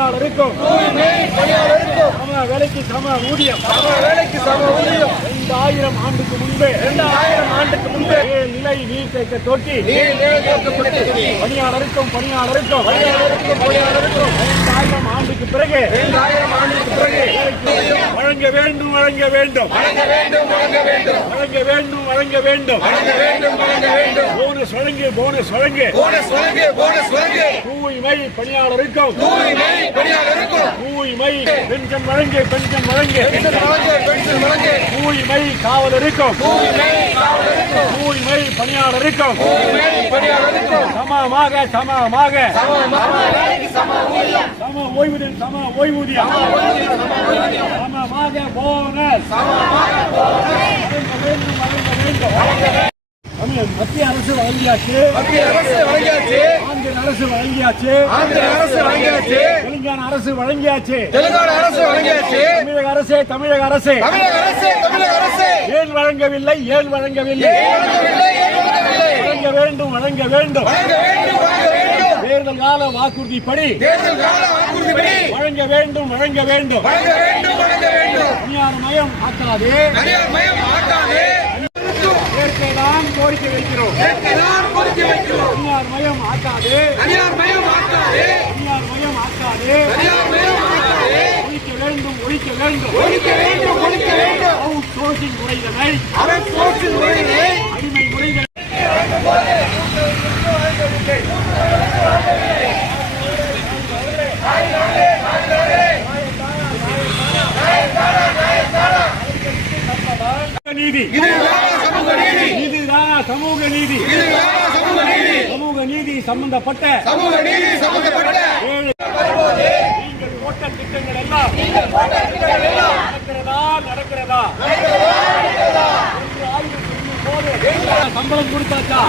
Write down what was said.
பணியாளருக்கும் சம வேலைக்கு சம ஊதியம் 2000 ஆண்டுக்கு முன்பே நிலை நீர்த்தேக்க தொட்டி பணியாளருக்கும் 2000 ஆண்டுக்கு பிறகு வழங்க வேண்டும் போனஸ் வழங்கு தூய்மை பணியாளருக்கும் தூய்மை பென்ஷன் வழங்கு தூய்மை காவலருக்கும் தூய்மை பணியாளருக்கும் சம ஓய்வூதியம் சமமாக போனஸ் மத்திய அரசு வழங்கியாச்சு ஆந்திர அரசு வழங்கியாச்சு தெலுங்கானா அரசு வழங்கியாச்சு தமிழக அரசு ஏன் வழங்கவில்லை வழங்க வேண்டும் தேர்தல் கால வாக்குறுதிப்படி வழங்க வேண்டும் தனியார்மயம் ஆக்காதே ஏற்கதான் கோரிக்கை வைக்கிறோம் தனியார்மயம் ஆக்காதே ஒழிக்க வேண்டும் அவுட் சோர்சிங் முறைகளை அடிமை முறைகளை சமூக நீதி சம்பந்தப்பட்ட நீங்கள் போட்ட திட்டங்கள் எல்லாம் நடக்கிறதா சம்பளம் கொடுத்தாச்சா